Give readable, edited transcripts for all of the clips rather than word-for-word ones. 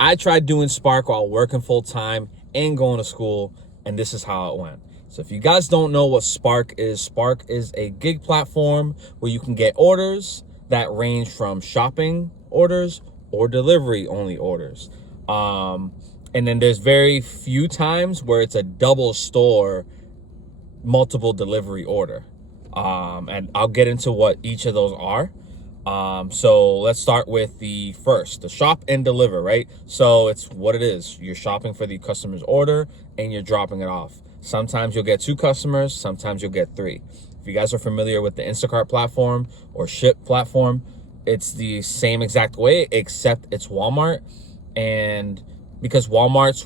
I tried doing Spark while working full time and going to school, and this is how it went. So if you guys don't know what Spark is a gig platform where you can get orders that range from shopping orders or delivery only orders. And then there's very few times where it's a double store, multiple delivery order. And I'll get into what each of those are. So let's start with the first, the shop and deliver, right? So it's what it is. You're shopping for the customer's order and you're dropping it off. Sometimes you'll get 2 customers, sometimes you'll get 3. If you guys are familiar with the Instacart platform or Ship platform, it's the same exact way, except it's Walmart. And because Walmart's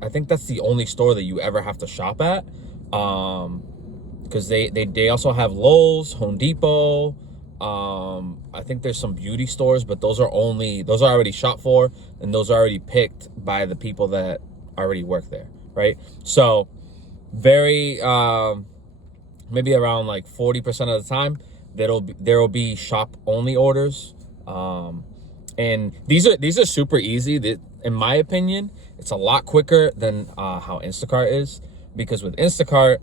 I think that's the only store that you ever have to shop at. Because they also have Lowe's, Home Depot. I think there's some beauty stores, but those are already shopped for, and those are already picked by the people that already work there, right? So very maybe around like 40% of the time there will be shop only orders. And these are super easy. In my opinion, it's a lot quicker than how Instacart is, because with Instacart,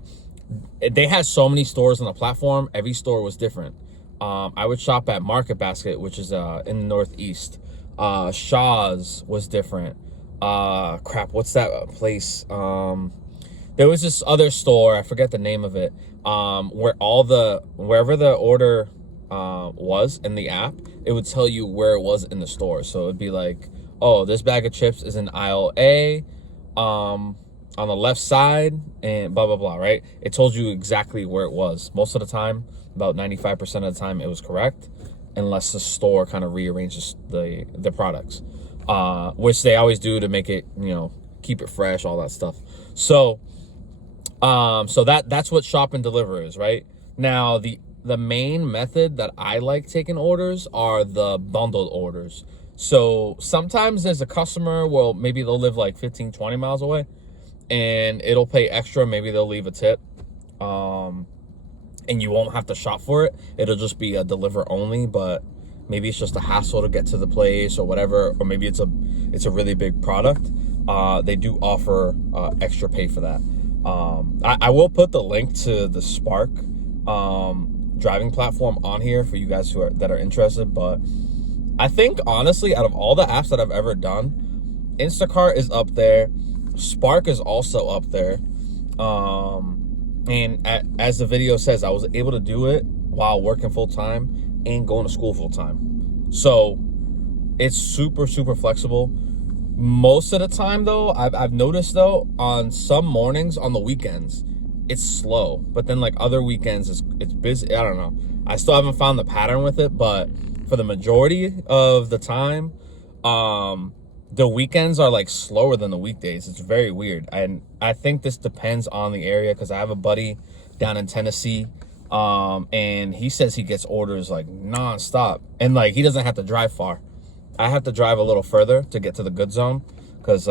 they had so many stores on the platform. Every store was different. I would shop at Market Basket, which is in the Northeast. Shaw's was different. What's that place? There was this other store, I forget the name of it, where wherever the order was in the app, it would tell you where it was in the store. So it'd be like, oh, this bag of chips is in aisle A, on the left side, and blah, blah, blah, right? It told you exactly where it was. Most of the time, about 95% of the time, it was correct, unless the store kind of rearranges the products, which they always do to make it, keep it fresh, all that stuff. So, that's what shop and deliver is, right? Now, the main method that I like taking orders are the bundled orders. So sometimes there's a customer, well, maybe they'll live like 15, 20 miles away, and it'll pay extra. Maybe they'll leave a tip, and you won't have to shop for it. It'll just be a deliver only, but maybe it's just a hassle to get to the place or whatever, or maybe it's a really big product. They do offer extra pay for that. I will put the link to the Spark driving platform on here for you guys that are interested. But I think honestly, out of all the apps that I've ever done, Instacart is up there. Spark is also up there. And as the video says, I was able to do it while working full time and going to school full time. So it's super, super flexible. Most of the time though, I've noticed though, on some mornings on the weekends, it's slow. But then like other weekends, it's busy. I don't know. I still haven't found the pattern with it, but for the majority of the time, the weekends are like slower than the weekdays. It's very weird. And I think this depends on the area, because I have a buddy down in Tennessee, and he says he gets orders like nonstop, and like he doesn't have to drive far. I have to drive a little further to get to the good zone, because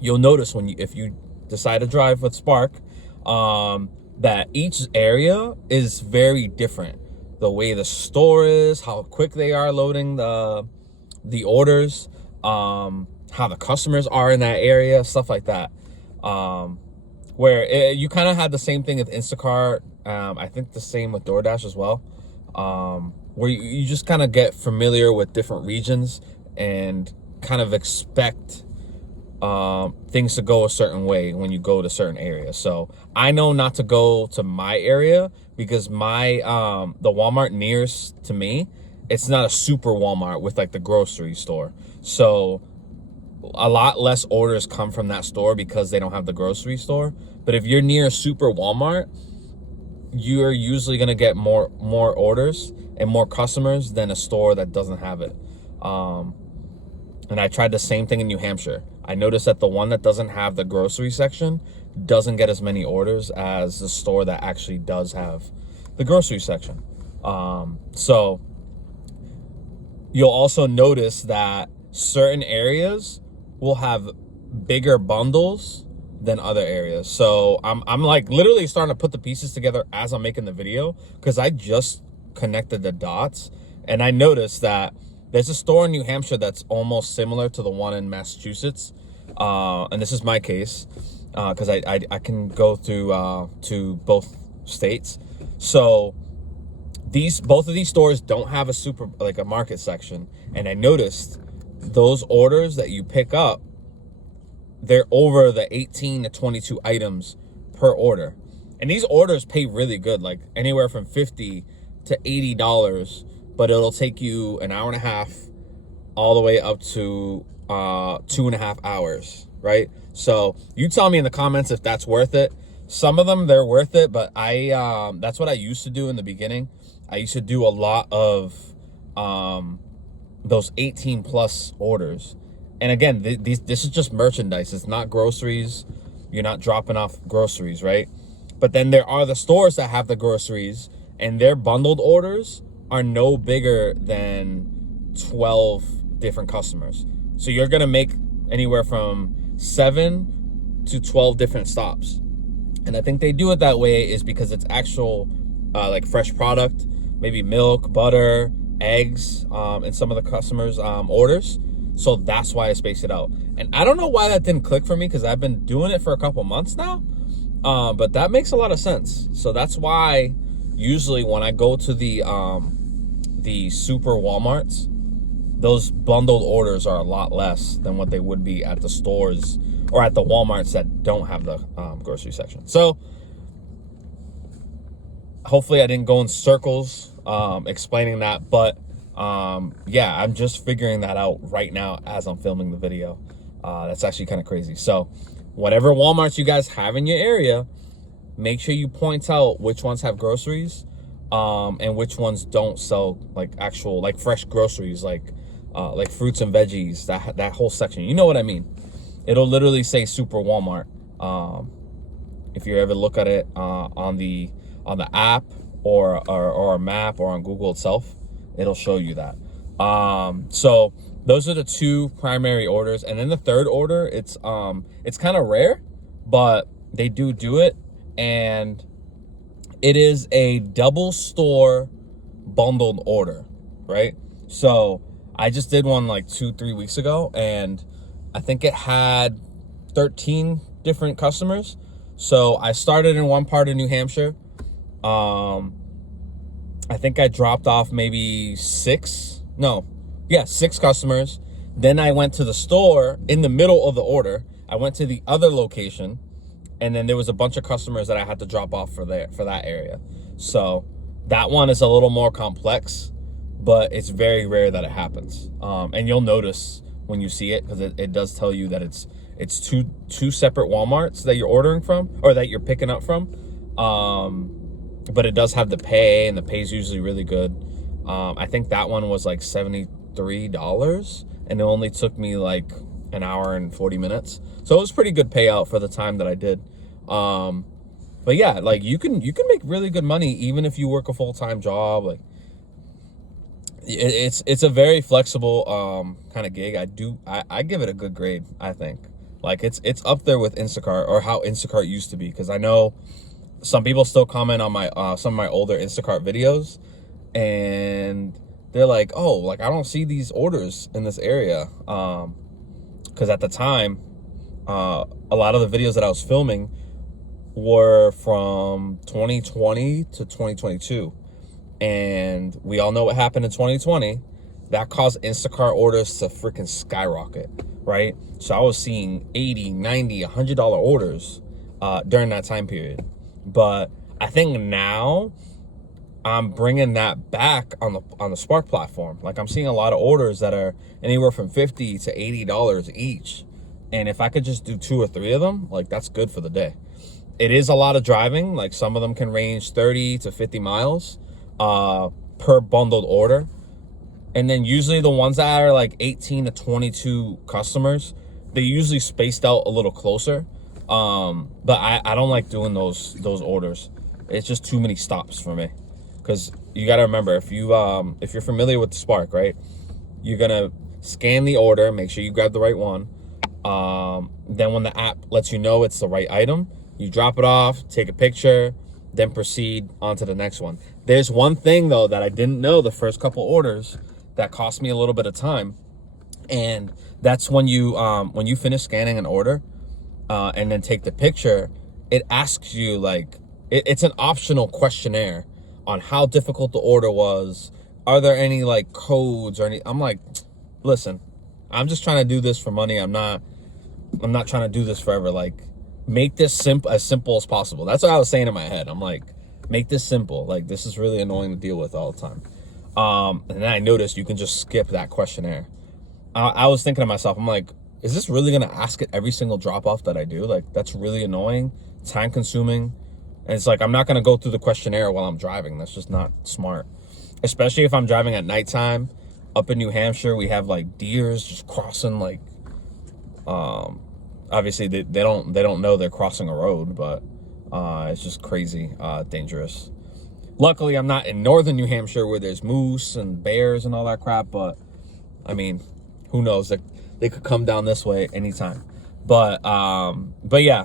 you'll notice if you decide to drive with Spark, that each area is very different. The way the store is, how quick they are loading the orders, how the customers are in that area, stuff like that. You kind of had the same thing with Instacart. I think the same with DoorDash as well, where you just kind of get familiar with different regions and kind of expect things to go a certain way when you go to certain areas. So I know not to go to my area, because the Walmart nearest to me, it's not a super Walmart with like the grocery store. So a lot less orders come from that store because they don't have the grocery store. But if you're near a super Walmart, you're usually going to get more orders and more customers than a store that doesn't have it. And I tried the same thing in New Hampshire. I noticed that the one that doesn't have the grocery section doesn't get as many orders as the store that actually does have the grocery section. So you'll also notice that certain areas will have bigger bundles than other areas. So I'm like literally starting to put the pieces together as I'm making the video, because I just connected the dots, and I noticed that There's a store in New Hampshire that's almost similar to the one in Massachusetts. And this is my case, because I can go through to both states. So both of these stores don't have a market section. And I noticed those orders that you pick up, they're over the 18 to 22 items per order. And these orders pay really good, like anywhere from $50 to $80, but it'll take you an hour and a half all the way up to 2.5 hours, right? So you tell me in the comments if that's worth it. Some of them, they're worth it, but that's what I used to do in the beginning. I used to do a lot of those 18 plus orders. And again, this is just merchandise. It's not groceries. You're not dropping off groceries, right? But then there are the stores that have the groceries, and their bundled orders are no bigger than 12 different customers. So you're going to make anywhere from 7 to 12 different stops. And I think they do it that way is because it's actual like fresh product, maybe milk, butter, eggs, in some of the customers' orders. So that's why I spaced it out. And I don't know why that didn't click for me, because I've been doing it for a couple months now. But that makes a lot of sense. So that's why usually when I go to the super Walmarts, those bundled orders are a lot less than what they would be at the stores or at the Walmarts that don't have the grocery section. So hopefully I didn't go in circles explaining that, but yeah, I'm just figuring that out right now as I'm filming the video. That's actually kind of crazy. So whatever Walmarts you guys have in your area, make sure you point out which ones have groceries and which ones don't sell like actual, like fresh groceries, like fruits and veggies, that whole section. You know what I mean? It'll literally say Super Walmart. If you ever look at it on the app or a map or on Google itself, it'll show you that. So those are the two primary orders. And then the third order, it's kind of rare, but they do it. And it is a double store bundled order, right? So I just did one like 2-3 weeks ago, and I think it had 13 different customers. So I started in one part of New Hampshire. I think I dropped off maybe 6 customers. Then I went to the store in the middle of the order. I went to the other location, and then there was a bunch of customers that I had to drop off for that area. So that one is a little more complex, but it's very rare that it happens. And you'll notice when you see it, because it does tell you that it's two separate Walmarts that you're ordering from, or that you're picking up from. But it does have the pay, and the pay is usually really good. I think that one was like $73, and it only took me like an hour and 40 minutes. So it was pretty good payout for the time that I did. But yeah, like you can make really good money even if you work a full-time job. Like it's a very flexible kind of gig. I give it a good grade, I think. Like it's up there with Instacart, or how Instacart used to be, because I know some people still comment on my some of my older Instacart videos, and they're like, oh, like I don't see these orders in this area. Because at the time, a lot of the videos that I was filming were from 2020 to 2022. And we all know what happened in 2020. That caused Instacart orders to freaking skyrocket, right? So I was seeing $80, $90, $100 orders during that time period. But I think now I'm bringing that back on the Spark platform. Like I'm seeing a lot of orders that are anywhere from $50 to $80 each. And if I could just do 2 or 3 of them, like that's good for the day. It is a lot of driving. Like some of them can range 30 to 50 miles per bundled order. And then usually the ones that are like 18 to 22 customers, they usually spaced out a little closer. But I don't like doing those orders. It's just too many stops for me. Because you got to remember, if you're familiar with Spark, right, you're going to scan the order, make sure you grab the right one. Then when the app lets you know it's the right item, you drop it off, take a picture, then proceed on to the next one. There's one thing, though, that I didn't know the first couple orders that cost me a little bit of time. And that's when you finish scanning an order and then take the picture, it asks you like, it's an optional questionnaire on how difficult the order was. Are there any like codes or any? I'm like, listen, I'm just trying to do this for money. I'm not trying to do this forever. Like, make this as simple as possible. That's what I was saying in my head. I'm like, make this simple. Like, this is really annoying to deal with all the time. And then I noticed you can just skip that questionnaire. I was thinking to myself, I'm like, is this really going to ask it every single drop off that I do? Like, that's really annoying, time consuming. And it's like, I'm not going to go through the questionnaire while I'm driving. That's just not smart. Especially if I'm driving at nighttime. Up in New Hampshire, we have like deers just crossing, like, obviously they don't know they're crossing a road, but it's just crazy, dangerous. Luckily, I'm not in northern New Hampshire where there's moose and bears and all that crap, but I mean, who knows? They could come down this way anytime. But yeah,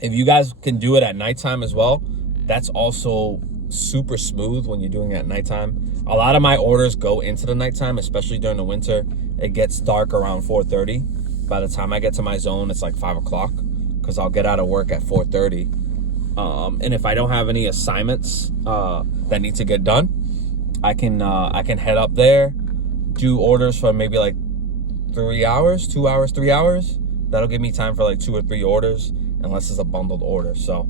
if you guys can do it at nighttime as well, that's also super smooth when you're doing it at nighttime. A lot of my orders go into the nighttime, especially during the winter. It gets dark around 4:30. By the time I get to my zone, it's like 5 o'clock because I'll get out of work at 4:30. And if I don't have any assignments that need to get done, I can head up there, do orders for maybe like 3 hours, 2 hours, 3 hours. That'll give me time for like 2 or 3 orders, unless it's a bundled order. So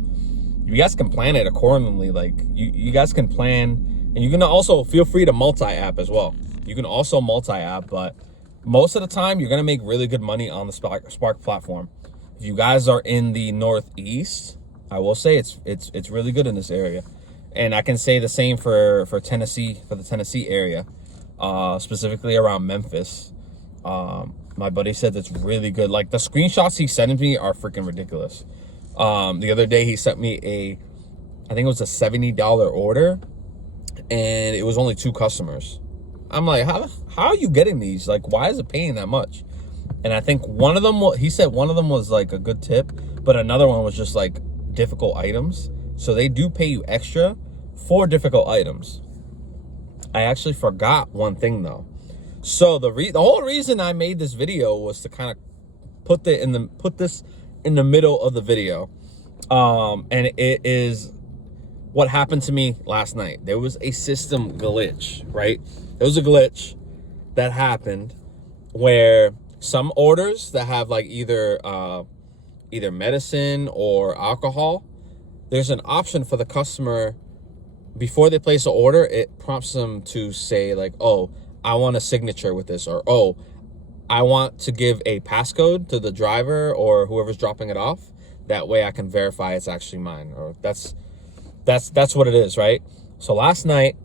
you guys can plan it accordingly. Like, you guys can plan, and you can also feel free to multi-app as well. You can also multi-app, but most of the time you're gonna make really good money on the Spark platform. If you guys are in the Northeast, I will say it's really good in this area, and I can say the same for Tennessee, for the Tennessee area, specifically around Memphis. My buddy said it's really good. Like, the screenshots he sent me are freaking ridiculous. The other day he sent me I think it was a $70 order, and it was only 2 customers. I'm like, how are you getting these? Like, why is it paying that much? And I think one of them, he said one of them was like a good tip, but another one was just like difficult items. So they do pay you extra for difficult items. I actually forgot one thing though. So the whole reason I made this video was to kind of put this in the middle of the video. And it is what happened to me last night. There was a system glitch, right? There was a glitch that happened where some orders that have like either medicine or alcohol, there's an option for the customer before they place an order. It prompts them to say like, oh, I want a signature with this, or oh, I want to give a passcode to the driver or whoever's dropping it off. That way I can verify it's actually mine. Or that's what it is, right? So last night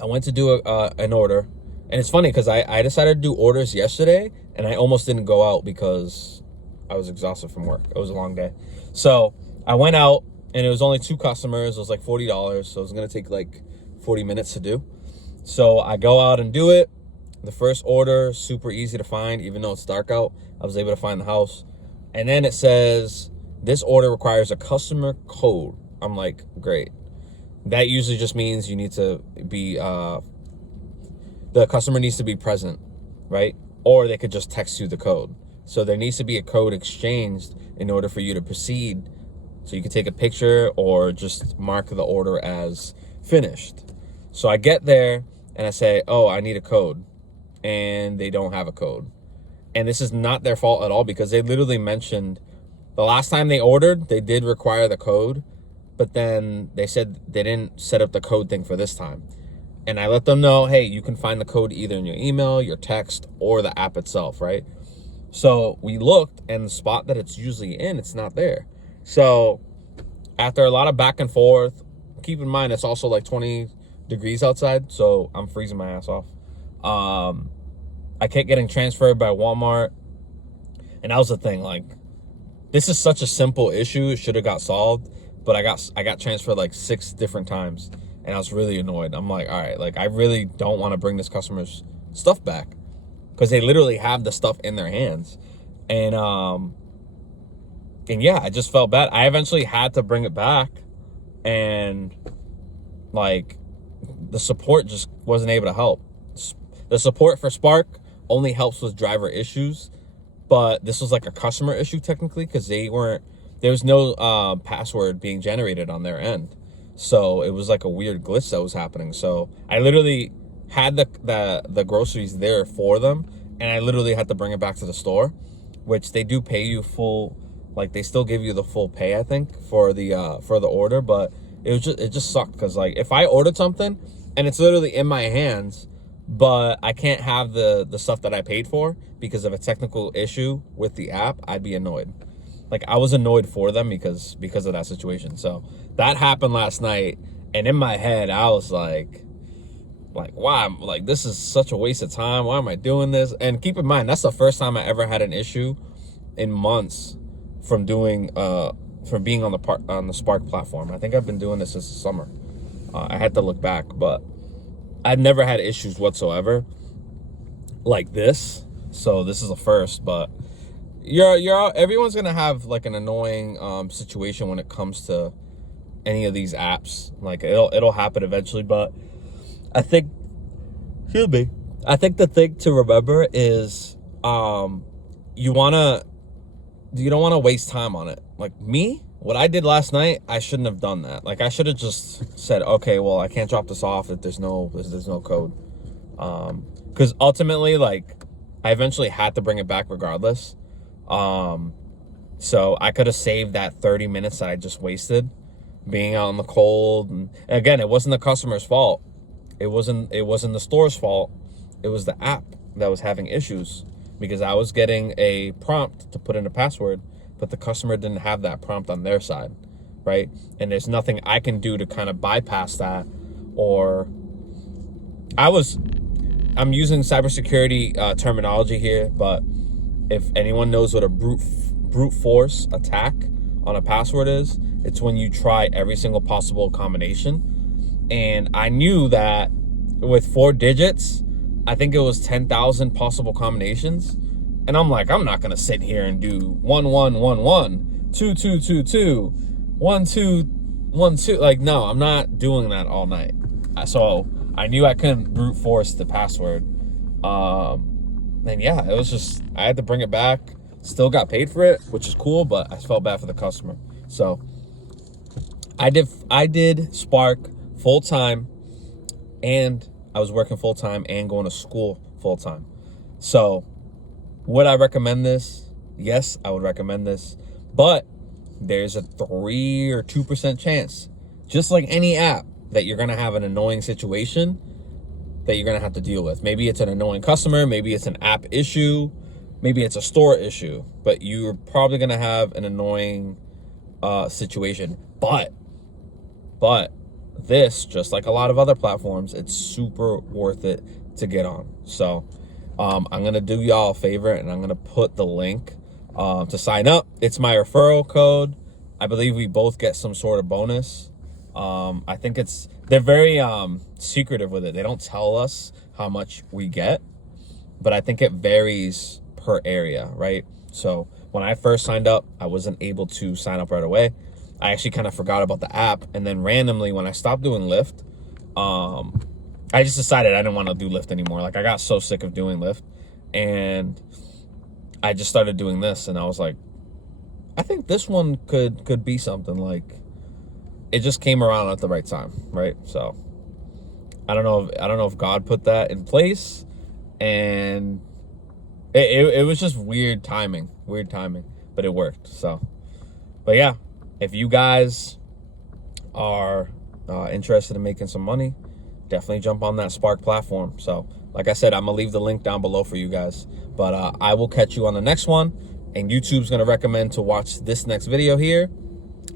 I went to do an order, and it's funny because I decided to do orders yesterday, and I almost didn't go out because I was exhausted from work. It was a long day. So I went out, and it was only 2 customers. It was like $40, so it was gonna take like 40 minutes to do. So I go out and do it. The first order, super easy to find, even though it's dark out. I was able to find the house. And then it says, this order requires a customer code. I'm like, great. That usually just means you need to be, the customer needs to be present, right? Or they could just text you the code. So there needs to be a code exchanged in order for you to proceed. So you can take a picture or just mark the order as finished. So I get there and I say, oh, I need a code. And they don't have a code. And this is not their fault at all, because they literally mentioned the last time they ordered, they did require the code, but then they said they didn't set up the code thing for this time. And I let them know, hey, you can find the code either in your email, your text, or the app itself, right? So we looked, and the spot that it's usually in, it's not there. So after a lot of back and forth, keep in mind it's also like 20 degrees outside, so I'm freezing my ass off. I kept getting transferred by Walmart, and that was the thing. Like, this is such a simple issue; it should have got solved, but I got transferred like 6 different times, and I was really annoyed. I'm like, all right, like I really don't want to bring this customer's stuff back because they literally have the stuff in their hands, and yeah, I just felt bad. I eventually had to bring it back, and like the support just wasn't able to help. the support for Spark only helps with driver issues, but this was like a customer issue technically, because there was no password being generated on their end. So it was like a weird glitch that was happening. So I literally had the groceries there for them, and I literally had to bring it back to the store, which they do pay you full, like they still give you the full pay, I think, for the order. But it just sucked, because like if I ordered something and it's literally in my hands, but I can't have the stuff that I paid for because of a technical issue with the app, I'd be annoyed. Like, I was annoyed for them because of that situation. So that happened last night, and in my head I was like, why? Like, this is such a waste of time. Why am I doing this? And keep in mind, that's the first time I ever had an issue in months from being on the Spark platform. I think I've been doing this since the summer. I had to look back, but I've never had issues whatsoever like this. So this is a first, but everyone's gonna have like an annoying situation when it comes to any of these apps. Like, it'll happen eventually, but I think the thing to remember is you don't want to waste time on it. Like me, what I did last night, I shouldn't have done that. Like, I should have just said, okay, well, I can't drop this off if there's no code. Because ultimately, like, I eventually had to bring it back regardless. So I could have saved that 30 minutes that I just wasted being out in the cold. And again, it wasn't the customer's fault. It wasn't the store's fault. It was the app that was having issues, because I was getting a prompt to put in a password, but the customer didn't have that prompt on their side, right? And there's nothing I can do to kind of bypass that. Or I'm using cybersecurity terminology here, but if anyone knows what a brute force attack on a password is, it's when you try every single possible combination. And I knew that with 4 digits, I think it was 10,000 possible combinations. And I'm like, I'm not going to sit here and do 1111, 2222, 1212. Like, no, I'm not doing that all night. So I knew I couldn't brute force the password. And yeah, it was just, I had to bring it back. Still got paid for it, which is cool, but I felt bad for the customer. So I did Spark full time, and I was working full time and going to school full time. So would I recommend this? Yes, I would recommend this, but there's a 3 or 2% chance, just like any app, that you're gonna have an annoying situation that you're gonna have to deal with. Maybe it's an annoying customer, maybe it's an app issue, maybe it's a store issue, but you're probably gonna have an annoying situation. But this, just like a lot of other platforms, it's super worth it to get on. So I'm gonna do y'all a favor, and I'm gonna put the link to sign up. It's my referral code. I believe we both get some sort of bonus. I think they're very secretive with it. They don't tell us how much we get, but I think it varies per area, right? So when I first signed up, I wasn't able to sign up right away. I actually kind of forgot about the app, and then randomly when I stopped doing Lyft, I just decided I didn't want to do Lyft anymore. Like, I got so sick of doing Lyft, and I just started doing this, and I was like, I think this one could be something. Like, it just came around at the right time, right? So I don't know if God put that in place, and it was just weird timing, but it worked. So, but yeah, if you guys are interested in making some money, definitely jump on that Spark platform. So like I said, I'm gonna leave the link down below for you guys, but I will catch you on the next one. And YouTube's gonna recommend to watch this next video here.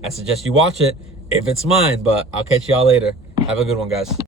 I suggest you watch it if it's mine, but I'll catch y'all later. Have a good one, guys.